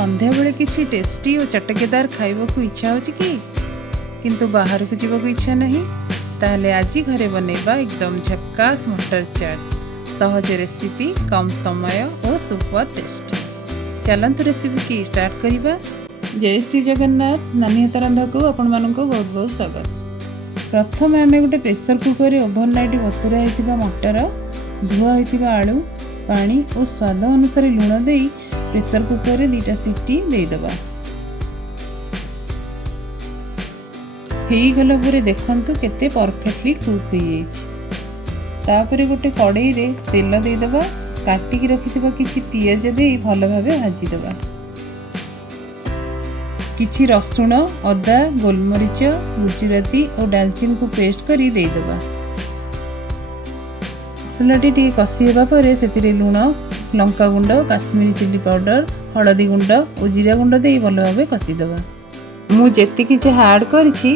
संध्या बेले किसी टेस्टी और चटकेदार खाइबाकू इच्छा होची कि किंतु बाहर को जीवाकू इच्छा नहीं ताहले आज घरे बनेबा एकदम झक्कास मटर चाट। सहज रेसिपी, कम समय और सुपर टेस्टी। चलंतु रेसिपी की स्टार्ट करिबा। जय श्री जगन्नाथ। नानी हात रंधा को आपण मानक बहुत बहुत स्वागत। प्रथम आम गोटे प्रेसर कुकर ओभरनाइट बतुरा होता मटर, धुआ होता आलू, पानी और स्वाद अनुसार लुण दे प्रेसर कुकर 2टा सीटी देदेबा। गला पर देखंतु केते परफेक्टली कुक हो जाए। गोटे कड़ाई रे तेल देदेबा। काटिकी रखिथिबा किछि पियाज दे भल भाबे भाजीदेबा। किछि रसुण, अदा, गोलमरीच, गुजराती और डालचीनी को पेस्ट करी देदेबा। मसलाटी टी कषि हेबा परे सेतिरे लुण, लंका गुंड, काश्मीरी चिली पाउडर, हळदी गुंड और जीरा गुंड दे भल भाबे कषिदेबा। मु जेतिकी जहा ऐड करिछि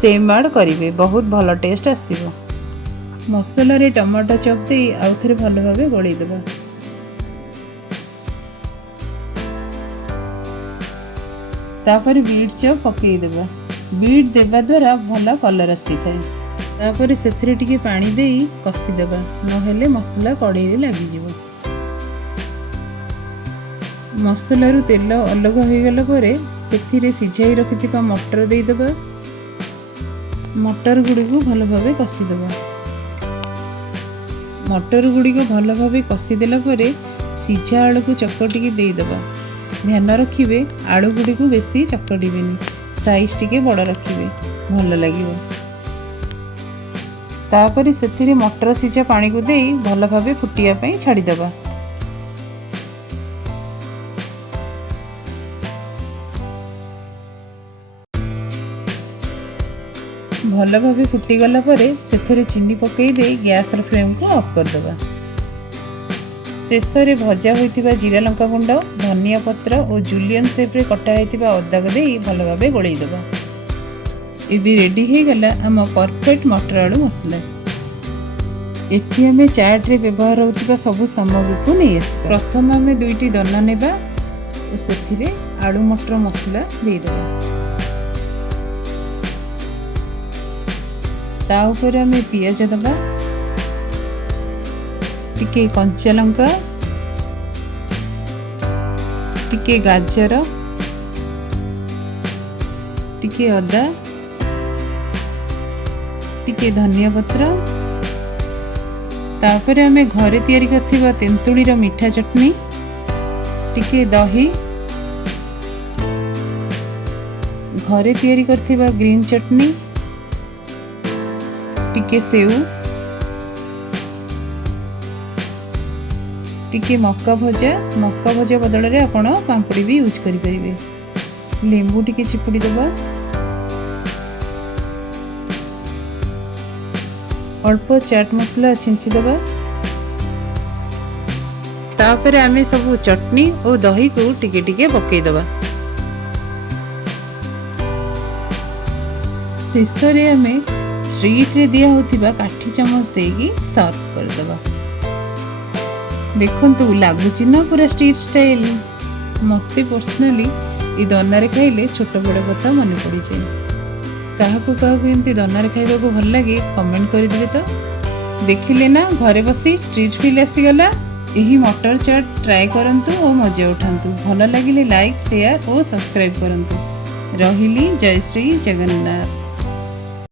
सेम ऐड करिवे, बहुत भल टेस्ट आसीबो। मसला रे टमाटो चप दे आउ थरे भल भाबे गळै देबा। तापर बीट चप पकई देबा। बीट देबा द्वारा भल कलर आसी थाए। तापर सेथिरे टिके पानी दे कषि देबा, नहेले मसला कड़ाई रे लागि जिवो। मसला रु तेल अलग हो गला परे सेथिरे सिझाई रखिथिबा मटर दे देबा। मटर गुडी को भल भाबे कषि देबा। मटर गुडी को भल भाबे कषि देला परे सिझा आलू को चकटिकी दे देबा। ध्यान रखिबे आलू गुडी को बेसी चकटिबेनी, साइज टिके बड़ रखिबे, भल लागिबो। तापरे सेथिरे मटर सिझा पानी को देई भल भाबे फुटिया पई छाडी देबा। भल भाबे फुटी गला परे सेथिरे चीनी पकई दे गैस र फ्लेम को ऑफ कर देबा। शेष रे भजा होइतिबा जीरा लंका गुंड, धनिया पत्र और जुलियन शेप रे कटा होइतिबा अदा को दे भल भाबे गोळै देबा। इबी रेडी हे गला हम परफेक्ट मटर आलू मसला। एठी हमें चाट रे व्यवहार होतिबा सब सामग्री को नै आस। प्रथम हमें 2टी दाना नेबा और सेथिरे आलू मटर मसला दे देबा। ता ऊपर हमें पियाज दबा, टिके कंचा लंका, टिके गाजर, टिके अदा, टिके धनिया पत्र। तापर हमें घरे तैयारी करथिबा तेंतुली रो मीठा चटनी, टिके दही, घरे तैयारी करथिबा ग्रीन चटनी, टिके सेव, टिके मक्का भजा बदल रे आपण पांपड़ी भी यूज करि परिबे। लेंबू टिके चिपुड़ी देबा। अल्प चाट मसला छिंची देबा। तापर आमे सब चटनी और दही को टिके टिके पकई देबा। शेष रे आमे स्ट्रीट रे दिया होतिबा काठी चमच देगी सर्व कर देबा। देखंतु लागुची ना पूरा स्ट्रीट स्टाइल। मते पर्सनली ई दनारे खाइले छोट बड़ कथा मन पड़ी जाए। काहाकू काहाकू एमती दनारे खाइबा को भल लागे कमेंट कर दिबे तो। देखिले ना घरे बसी स्ट्रीट फील आसी गला। एही मटर चाट ट्राई करंतु और मजा उठांतु। भल लागिले लाइक, शेयर और सब्सक्राइब करंतु। रहिली। जय श्री जगन्नाथ।